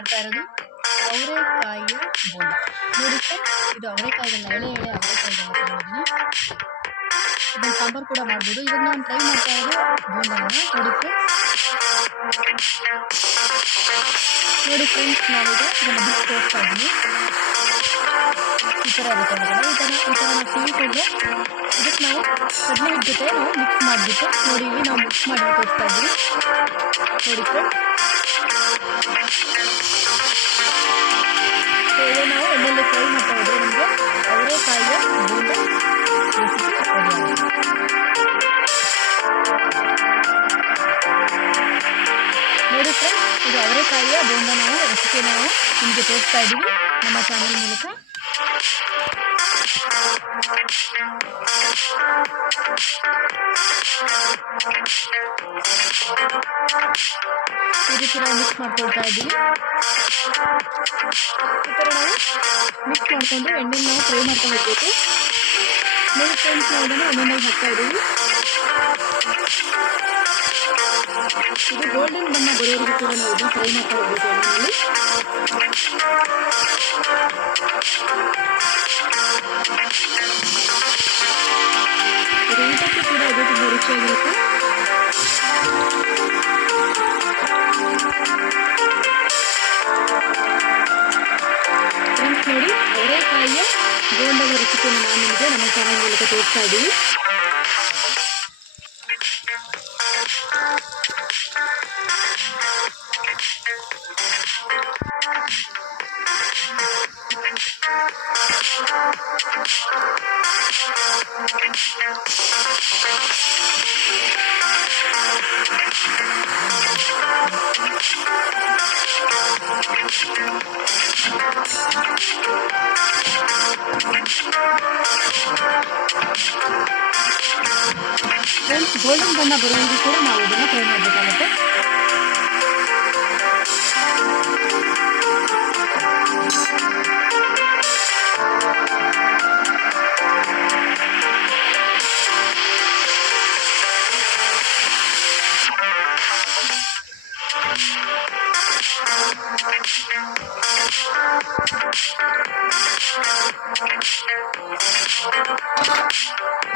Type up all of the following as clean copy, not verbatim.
ಮಾಡ್ತಾ ಇರೋದು ಅವರೆಕಾಯಿಯ ಬೋಂಡ. ನೋಡಿ ಫ್ರೆಂಡ್ಸ್, ಇದು ಅವರೆಕಾಯಿಗಳನ್ನ ಎಳೆ ಅವರೆಕಾಯಿಗಳನ್ನ ತಗೊಂಡಿದ್ದೀನಿ. ಇದನ್ನು ಸಾಂಬಾರು ಕೂಡ ಮಾಡ್ಬೋದು. ಇವಾಗ ನಾನು ಟ್ರೈ ಮಾಡ್ತಾ ಇರೋದು ಬೋಂಡವನ್ನು. ನೋಡಿ ಫ್ರೆಂಡ್ಸ್, ನಾವೀಗ ಇದನ್ನು ಬಿಟ್ಟು ತೋರಿಸ್ತಾ ಇದ್ದೀನಿ. ಈ ಥರ ಇರುತ್ತೆ ಒಳಗಡೆ. ಈ ಥರ ನಾವು ಸೀಳ್ಕೊಂಡು ಇದಕ್ಕೆ ನಾವು ಕಡಲೆ ಹಿಟ್ಟು ಜೊತೆ ನಾವು ಮಿಕ್ಸ್ ಮಾಡಿಬಿಟ್ಟು, ನೋಡಿ ಇಲ್ಲಿ ನಾವು ಮಿಕ್ಸ್ ಮಾಡಿ ತೋರಿಸ್ತಾ ಇದ್ದೀವಿ. ನೋಡಿ ಫ್ರೆಂಡ್ಸ್, ಇದು ನಾವು ಎಣ್ಣೆಯಲ್ಲಿ ಫ್ರೈ ಮಾಡ್ತಾ ಇದ್ರೆ ನಮಗೆ ಅವರೆಕಾಯಿಯ ಬೋಂಡ ರೆಸಿಪಿ ರೆಡಿ ಆಗುತ್ತೆ. ನೋಡಿ ಫ್ರೆಂಡ್ಸ್, ಇದು ಅವರೆಕಾಯಿಯ ಬೋಂಡ ನಾವು ರೆಸಿಪಿ ನಾವು ನಿಮಗೆ ತೋರಿಸ್ತಾ ಇದ್ದೀವಿ ನಮ್ಮ ಚಾನಲ್ ಮೂಲಕ. ಈ ರೀತಿ ನಾವು ಮಿಕ್ಸ್ ಮಾಡ್ಕೊಳ್ತಾ ಇದ್ದೀವಿ. ಈ ಥರ ನಾವು ಮಿಕ್ಸ್ ಮಾಡಿಕೊಂಡು ಎಣ್ಣೆನ ನಾವು ಫ್ರೈ ಮಾಡ್ತಾ ಹೋಗಬೇಕು. ನೋಡಿ ಫ್ರೆಂಡ್ಸ್, ನಾವು ಇದನ್ನು ಎಣ್ಣೆನಲ್ಲಿ ಹಾಕ್ತಾ ಇದ್ದೀವಿ. ಇದು ಗೋಲ್ಡನ್ ಬಣ್ಣ ಬರೋವರೆಗೂ ಕೂಡ ನಾವು ಇದನ್ನು ಫ್ರೈ ಮಾಡ್ತಾ ಹೋಗಬೇಕು ಎಣ್ಣೆಯಲ್ಲಿ. ಇದು ಊಟಕ್ಕೆ ಕೂಡ ಇದು ತುಂಬ ರುಚಿಯಾಗಿರುತ್ತೆ. ಫ್ರೆಂಡ್ಸ್, ನೋಡಿ ಅವರೆಕಾಯಿಯ ಬೋಂಡದ ರೆಸಿಪಿಯನ್ನು ನಾನು ನಿಮಗೆ ನಮ್ಮ ಚಾನಲ್ ಮೂಲಕ ತೋರಿಸ್ತಾ ಇದ್ದೀವಿ. ಫ್ರೆಂಡ್ಸ್, ಗೋಲ್ಡನ್ ಬಣ್ಣ ಬರುವವರೆಗೂ ಕೂಡ ನಾವು ಇದನ್ನು ಫ್ರೈ ಮಾಡಬೇಕಾಗುತ್ತೆ.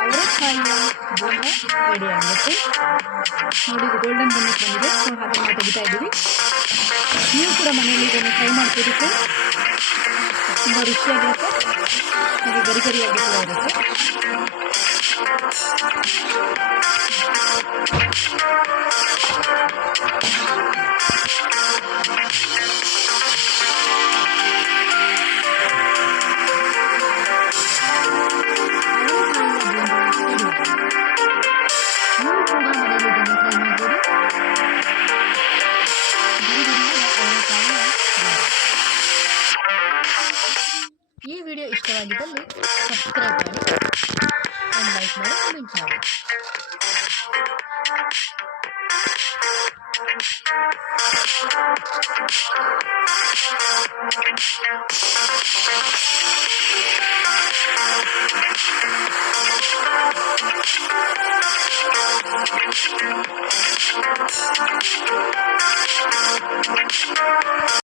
ಅವರೆಕಾಯಿಯ ಬೋಂಡ ರೆಡಿ ಆಗುತ್ತೆ. ನೋಡಿ, ಇದು ಗೋಲ್ಡನ್ ಬಣ್ಣಕ್ಕೆ ಬಂದಿದೆ. ನಾವು ಹಾಗೆ ತೆಗಿತಾ ಇದ್ದೀವಿ. ನೀವು ಕೂಡ ಮನೆಯಲ್ಲಿ ಇದನ್ನು ಟ್ರೈ ಮಾಡ್ತೀರಿ ಫ್ರೆಂಡ್ಸ್. ತುಂಬ ರುಚಿಯಾಗಿರುತ್ತೆ, ಹಾಗೆ ಗರಿಗರಿಯಾಗಿ ಕೂಡ ಇರುತ್ತೆ. ಈ ವಿಡಿಯೋ ಇಷ್ಟವಾಗಿದ್ದಲ್ಲಿ ಸಬ್ಸ್ಕ್ರೈಬ್ ಮಾಡಿ, ಲೈಕ್ ಮಾಡಿ, ಕಮೆಂಟ್ ಮಾಡಿ.